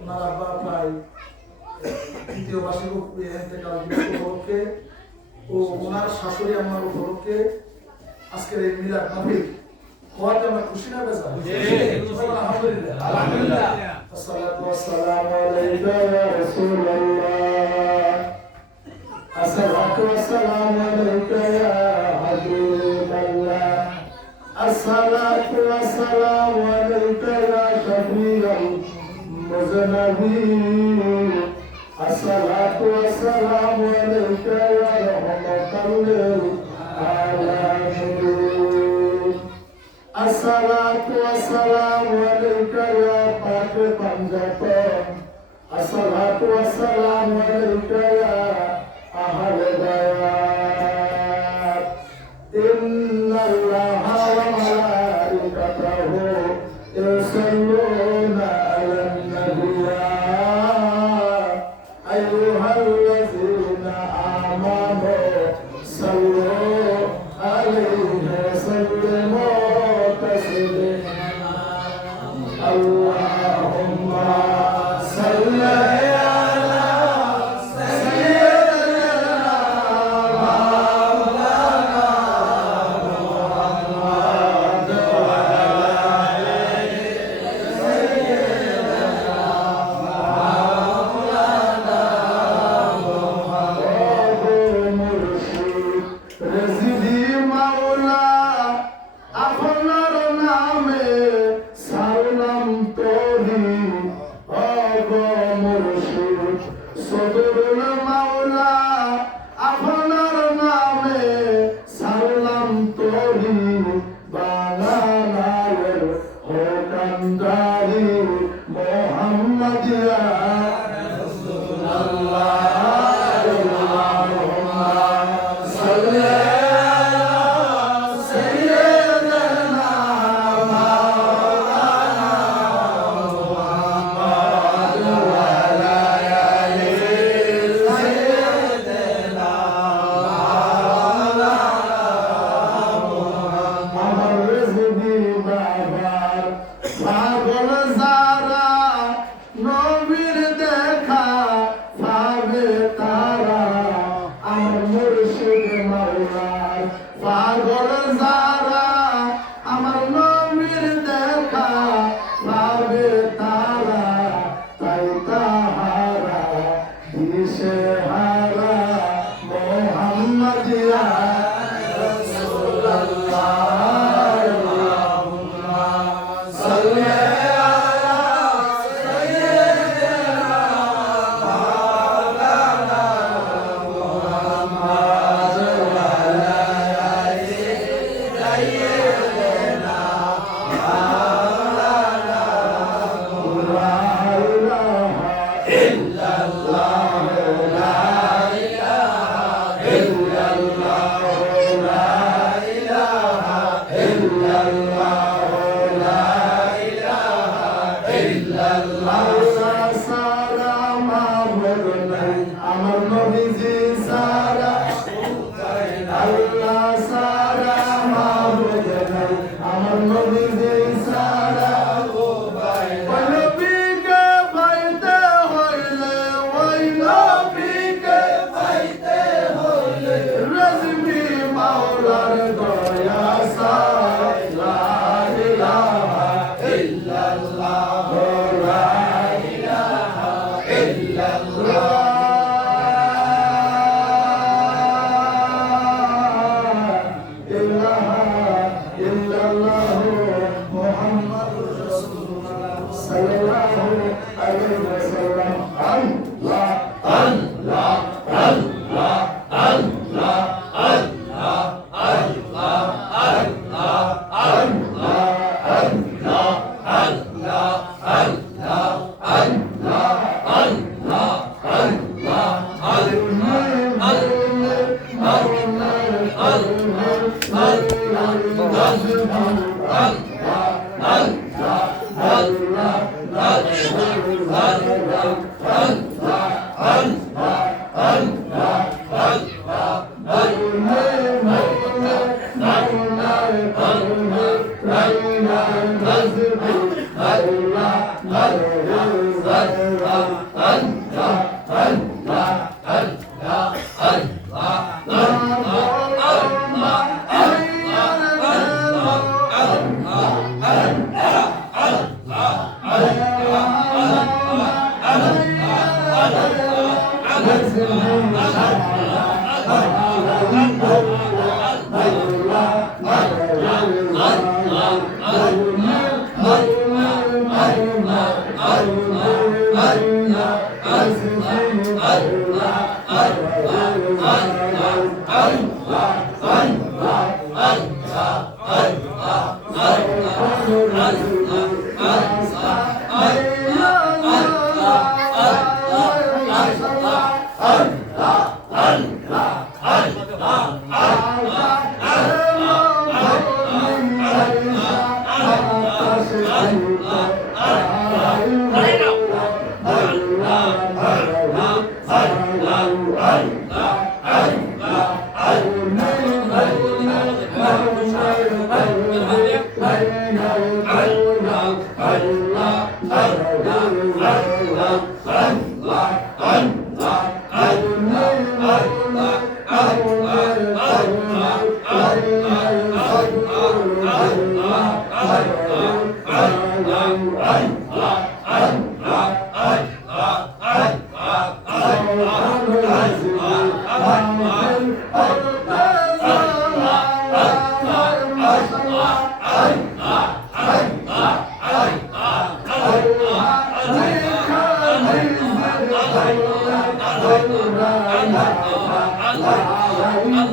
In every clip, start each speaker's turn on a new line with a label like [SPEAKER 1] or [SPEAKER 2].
[SPEAKER 1] ওনার আব্বা প্রায় দ্বিতীয় বার্ষিক উপলক্ষে। ও ওনার শাশুড়ি আমার উপলক্ষে আজকের এই মিলাদ মাহফিল খুশি না বেজা আলহামদুলিল্লাহ।
[SPEAKER 2] আলহামদুলিল্লাহ।
[SPEAKER 1] আসসালাতু আলাইকা রাসূলুল্লাহ। salatu wassalamu alayka ya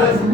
[SPEAKER 1] Azam,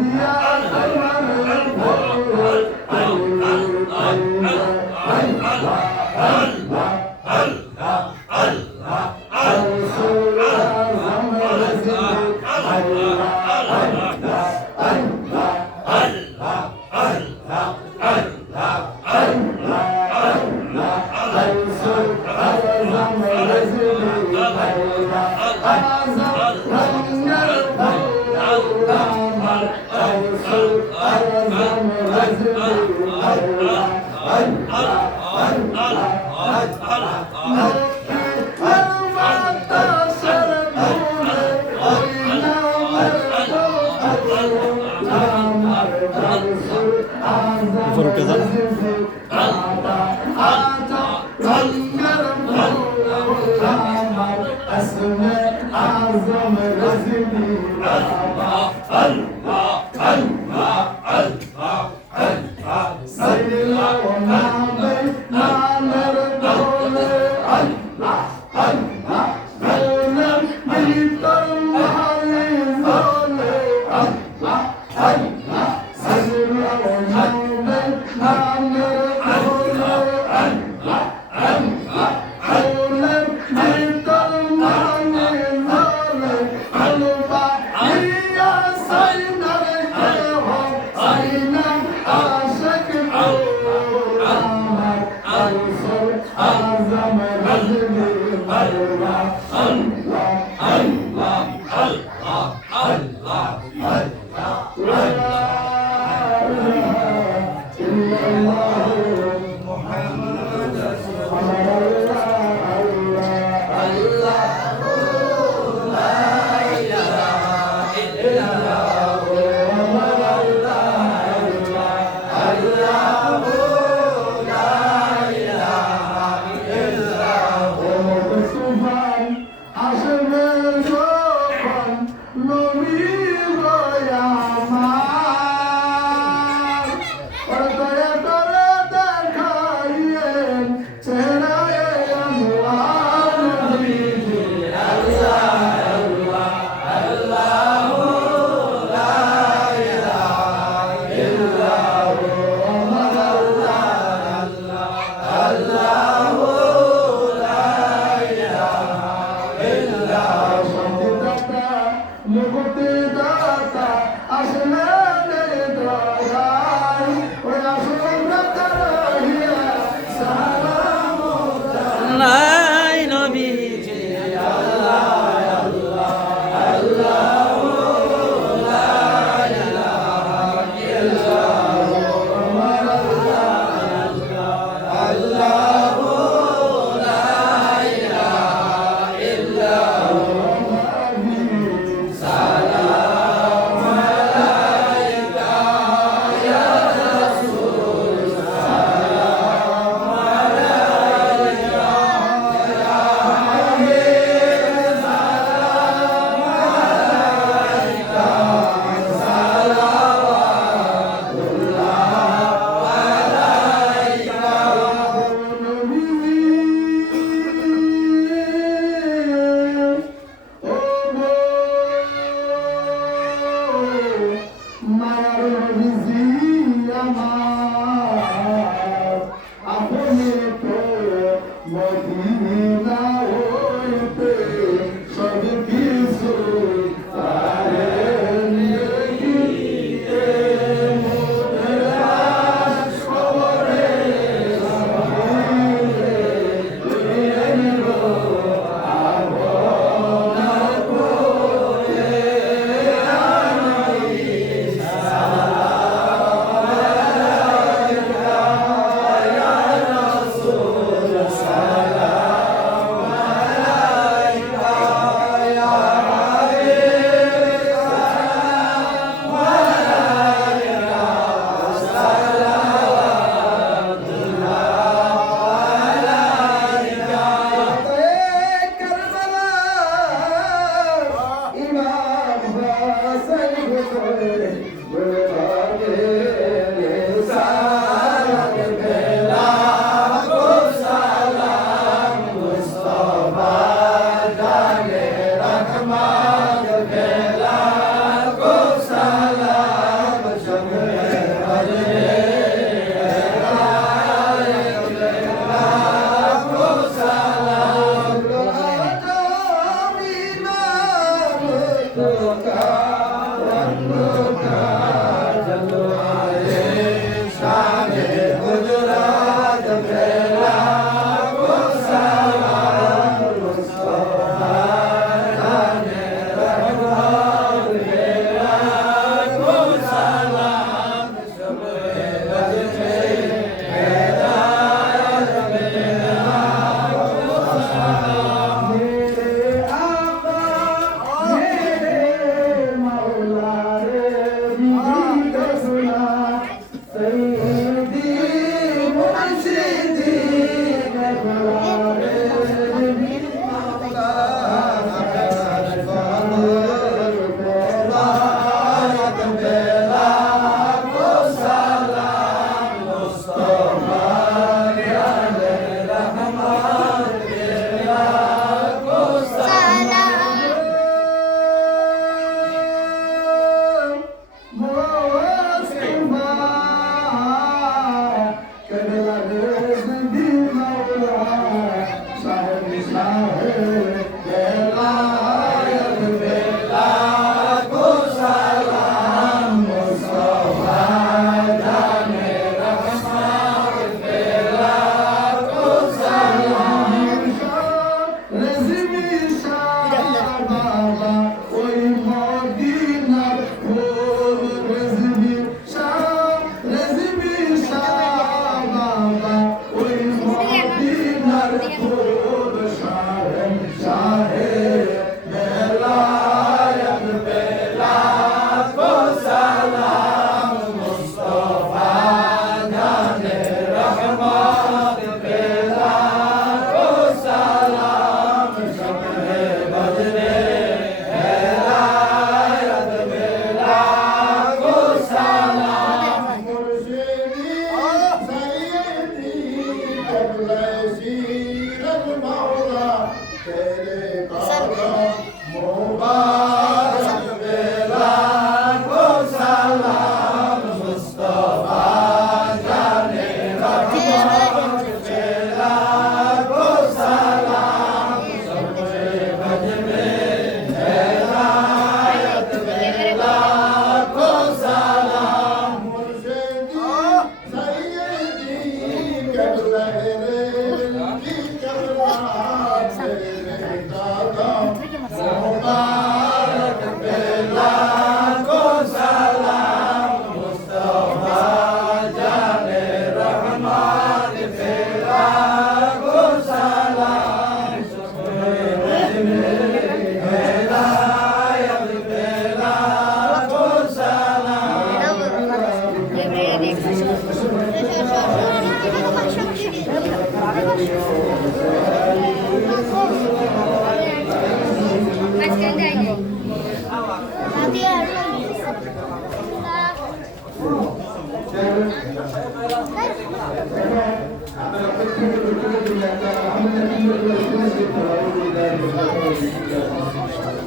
[SPEAKER 3] よろしくお願いします。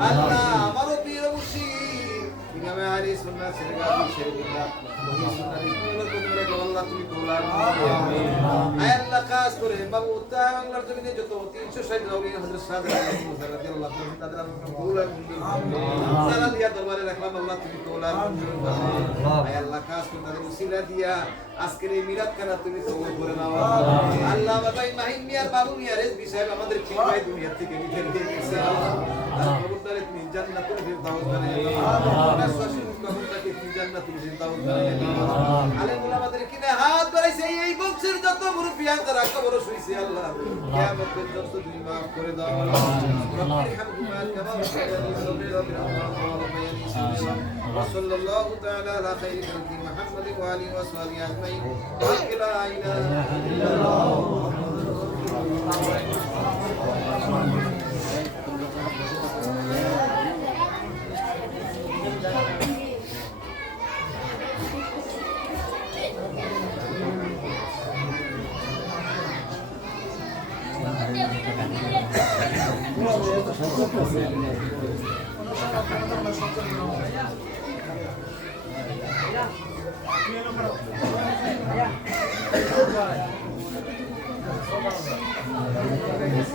[SPEAKER 3] আল্লাহ আমারও পীর মুর্শিদ ইমামে আলী সুন্নাহ সিরগাবি শেরিফুল্লাহ ওহি সুন্নাহ ইসমাইল কোদরে আল্লাহ তুমি কোরআন আমিন আল্লাহ খাস করে। বাবু উত্তর বাংলার যত। 360 নবী হযরত সাহেব রাদিয়াল্লাহু তাআলা তাদের আমরা কোরআন মঞ্জুর সারা দিয়া দরবারে রাখলাম আল্লাহ তুমি আয় আল্লাহ খাস করে তাদের উসিলা দিয়া আজকের এই মিলাদ খানা তুমি কবুল করে নাও। আল্লাহ। বাবাই মাহিন মিয়ার বাবু মিয়ার এসবি সাহেব আমাদের ঠিক ভাই দুনিয়া থেকে আল্লাহ। কবুতরে তুমি জান্নাতুল ফিরদাউস বানিয়ে দাও আমরা শাশুড়ি কবুতরকে তুমি জান্নাতুল ফিরদাউস বানিয়ে দাও আলেম ওলামাদের কিনে হাত বাড়াইছে এই বংশের যত মুরব্বিয়ান যারা কবর শুইছে আল্লাহ কিয়ামত পর্যন্ত তুমি maaf করে দাও রব্বির হামহুমা কামা রাব্বায়ানি সগীরা বিরহমাতিকা ওয়া রাব্বায়ানি সগীরা وصلى الله تعالى على خير خلق محمد وآله وصحبه أجمعين لا إله إلا الله Gracias.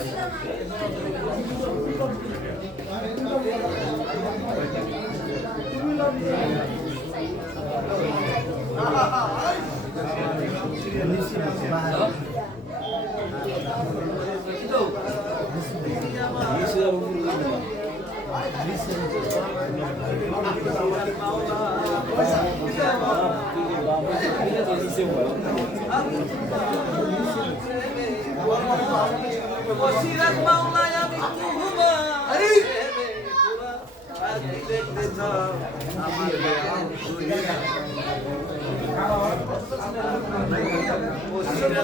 [SPEAKER 3] Thank you.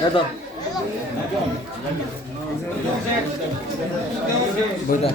[SPEAKER 3] Εδώ.
[SPEAKER 4] Βοηθά.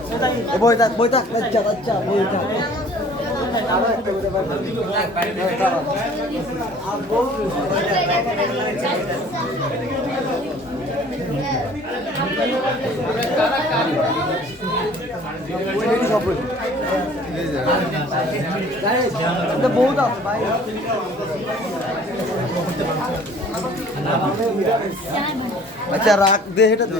[SPEAKER 5] বইটা বইটা আচ্ছা আচ্ছা বইটা বহুত আছে ভাই আচ্ছা রাখ দে এটা দে।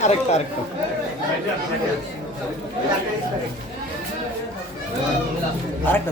[SPEAKER 2] Correct
[SPEAKER 5] correct correct